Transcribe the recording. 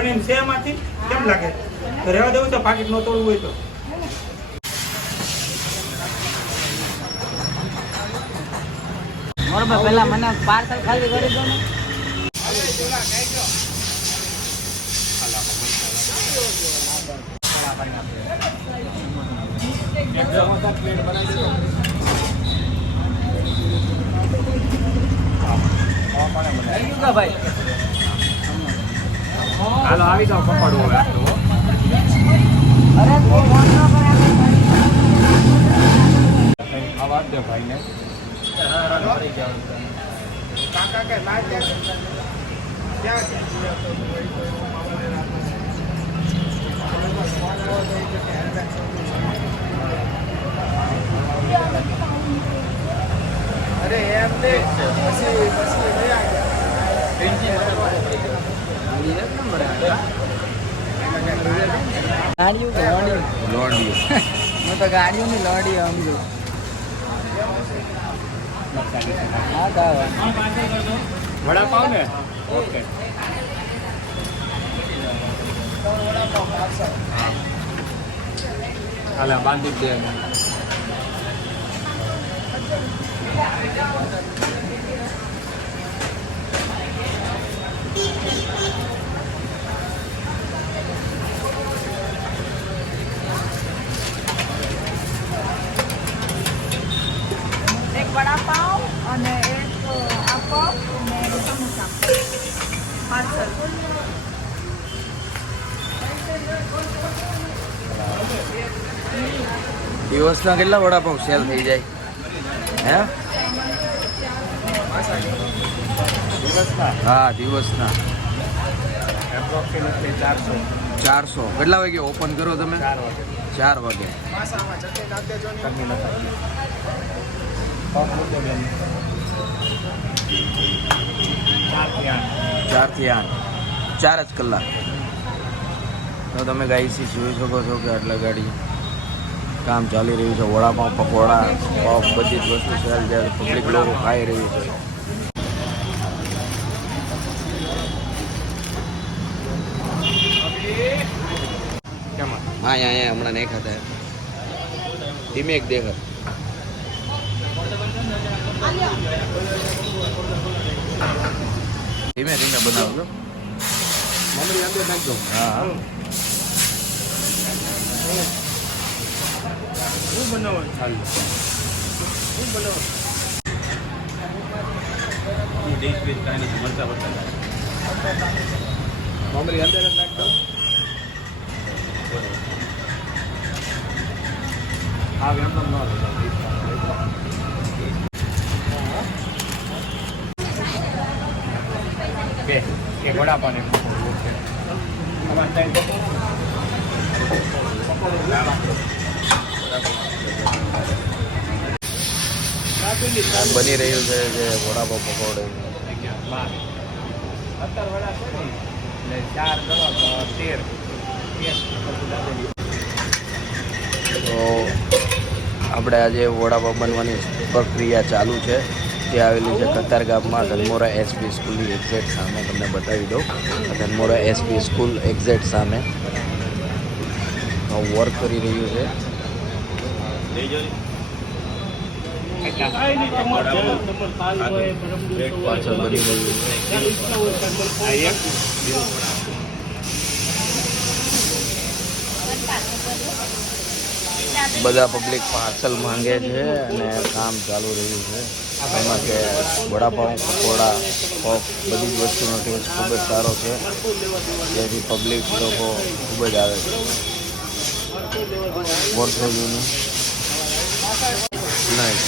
બનીને શેમાંથી કેમ લાગે તો રહેવા દેવું તો પાકીટ ન તોડવું હોય તો બરોબર પેલા મને પાર્સલ ખાલી કરી દો ને ભાઈ હાલો આવી જાઓ પકડવું હવે અરે ફોન ન કરે આ વાત દે ભાઈને કાકા કે લાજ ક્યાં અરે એમ ને પછી ગાડીઓ કે લોડીઓ હું તો ગાડીઓ ની લોડીઓ સમજો હા વડાપાવ ને ઓકે હાલે બાંધી દે એક વડાપાવ અને એક આપો અને સમોસા પાર્સલ દિવસના કેટલા વડાપાવ સેલ થઈ જાય હે હા દિવસના એપ્રોક્સિમેટલી 400 કેટલા વાગે ઓપન કરો તમે 4 વાગે ચાર થી આઠ 4 જ કલાક તો તમે ગાઈસી જોઈ શકો છો કે આટલા ગાડી કામ ચાલી રહ્યું છે વડાપાવ પકોડા પફ બધી જ વસ્તુ સેલ જ્યારે પબ્લિક લોકો ખાઈ રહ્યું છે હા અહીંયા હમણાં નહીં ખાતા ધીમે એક દેખ ધીમે ધીમે બનાવજો મમ્મી અંદર નાખજો હા શું બનાવવાનું ચાલુ મમ્મી અંદર નાખજો હા એમ તો ન બે એક વડાપાવ ને ઓકે બની રહ્યું છે જે વડાપાવ પકોડે તો આપણે આજે વડાપાવ બનવાની પ્રક્રિયા ચાલુ છે જે આવેલી છે કતારગામમાં ધનમોરા એસપી સ્કૂલની એક્ઝેક્ટ સામે તમને બતાવી દઉં ધનમોરા એસપી સ્કૂલ એક્ઝેક્ટ સામે વર્ક કરી રહ્યું છે પાછળ બની રહ્યું બધા પબ્લિક પાર્સલ માંગે છે અને કામ ચાલુ રહ્યું છે એમાં કે વડાપાઉં પકોડા પફ બધી જ વસ્તુનો ટેસ્ટ ખૂબ જ સારો છે જેથી પબ્લિક લોકો ખૂબ જ આવે છે વર્ષોનું નાઇસ